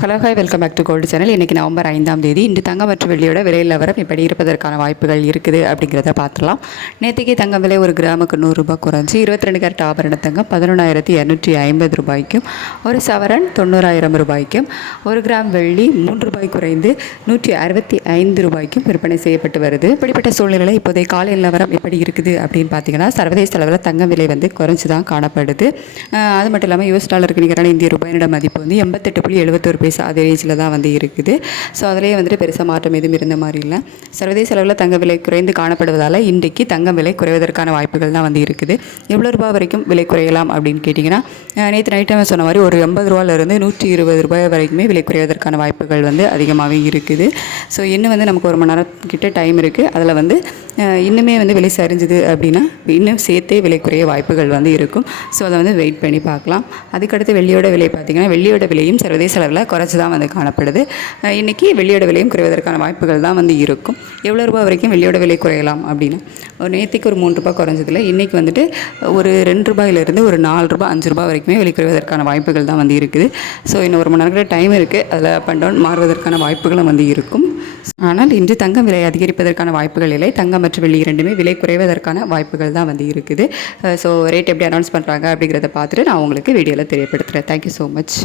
Hello hi welcome back to gold channel. இன்றைக்கி November 5ஆம் தேதி இன்று தங்கம் மற்றும் வெள்ளியோட விலை நிலவரம் எப்படி இருப்பதற்கான வாய்ப்புகள் இருக்குது அப்படிங்கிறத பார்த்துலாம். நேற்றுக்கு தங்கம் விலை ஒரு கிராமுக்கு 100 ரூபாய் குறைஞ்சி 22 கேரட் ஆபரண தங்கம் 11,250 ரூபாய்க்கும், ஒரு சவரன் 90,000 ரூபாய்க்கும், ஒரு கிராம் வெள்ளி 3 ரூபாய் குறைந்து 165 ரூபாய்க்கும் விற்பனை செய்யப்பட்டு வருது. இப்படிப்பட்ட சூழ்நிலை இப்போதைய காலை நிலவரம் எப்படி இருக்குது அப்படின்னு பார்த்தீங்கன்னா, சர்வதேச அளவில் தங்கம் விலை குறைஞ்சி தான் காணப்படுது. அது மட்டும் இல்லாமல் US டாலருக்கு நிகரான இந்திய ரூபாயினோட மதிப்பு 88.71 அதே ரேஞ்சில் தான் இருக்குது. ஸோ அதிலேயே பெருசாக மாற்றம் எதுவும் இருந்த மாதிரி இல்லை. சர்வதேச அளவில் தங்க விலை குறைந்து காணப்படுவதால் இன்றைக்கு தங்கம் விலை குறைவதற்கான வாய்ப்புகள் தான் இருக்குது. எவ்வளோ ரூபாய் வரைக்கும் விலை குறையலாம் அப்படின்னு கேட்டிங்கன்னா, நேற்று நைட்டு சொன்ன மாதிரி ஒரு 80 ரூபாயிலிருந்து 120 ரூபாய் வரைக்குமே விலை குறைவதற்கான வாய்ப்புகள் அதிகமாகவே இருக்குது. ஸோ இன்னும் நமக்கு 1 மணி நேரம் கிட்ட டைம் இருக்குது. அதில் இன்னுமே விலை சரிஞ்சுது அப்படின்னா இன்னும் சேர்த்தே விலை குறைய வாய்ப்புகள் இருக்கும். ஸோ அதை வெயிட் பண்ணி பார்க்கலாம். அதுக்கடுத்து வெள்ளியோட விலை பார்த்திங்கன்னா, வெள்ளியோட விலையும் சர்வதேச அளவில் குறைச்சி தான் காணப்படுது. இன்றைக்கி வெள்ளியோட விலையும் குறைவதற்கான வாய்ப்புகள் தான் இருக்கும். எவ்வளோ ரூபாய் வரைக்கும் வெள்ளியோட விலை குறையலாம் அப்படின்னா, ஒரு நேற்றுக்கு ஒரு 3 ரூபாய் குறைஞ்சதில்லை. இன்றைக்கி ஒரு 2 ரூபாயிலிருந்து ஒரு 4 ரூபாய் 5 ரூபாய் வரைக்குமே விலை குறைவதற்கான வாய்ப்புகள் தான் இருக்குது. ஸோ இன்னும் 1 மணி நேரம் டைம் இருக்குது. அதில் அப் அண்ட் டவுன் மாறுவதற்கான வாய்ப்புகளும் இருக்கும். ஆனால் இன்று தங்கம் விலை அதிகரிப்பதற்கான வாய்ப்புகள் இல்லை. தங்கம் மற்றும் வெள்ளி இரண்டுமே விலை குறைவதற்கான வாய்ப்புகள் தான் இருக்குது. ஸோ ரேட் எப்படி அனௌன்ஸ் பண்ணுறாங்க அப்படிங்கிறத பார்த்துட்டு நான் உங்களுக்கு வீடியோவில் தெரியப்படுத்துகிறேன். Thank you so much.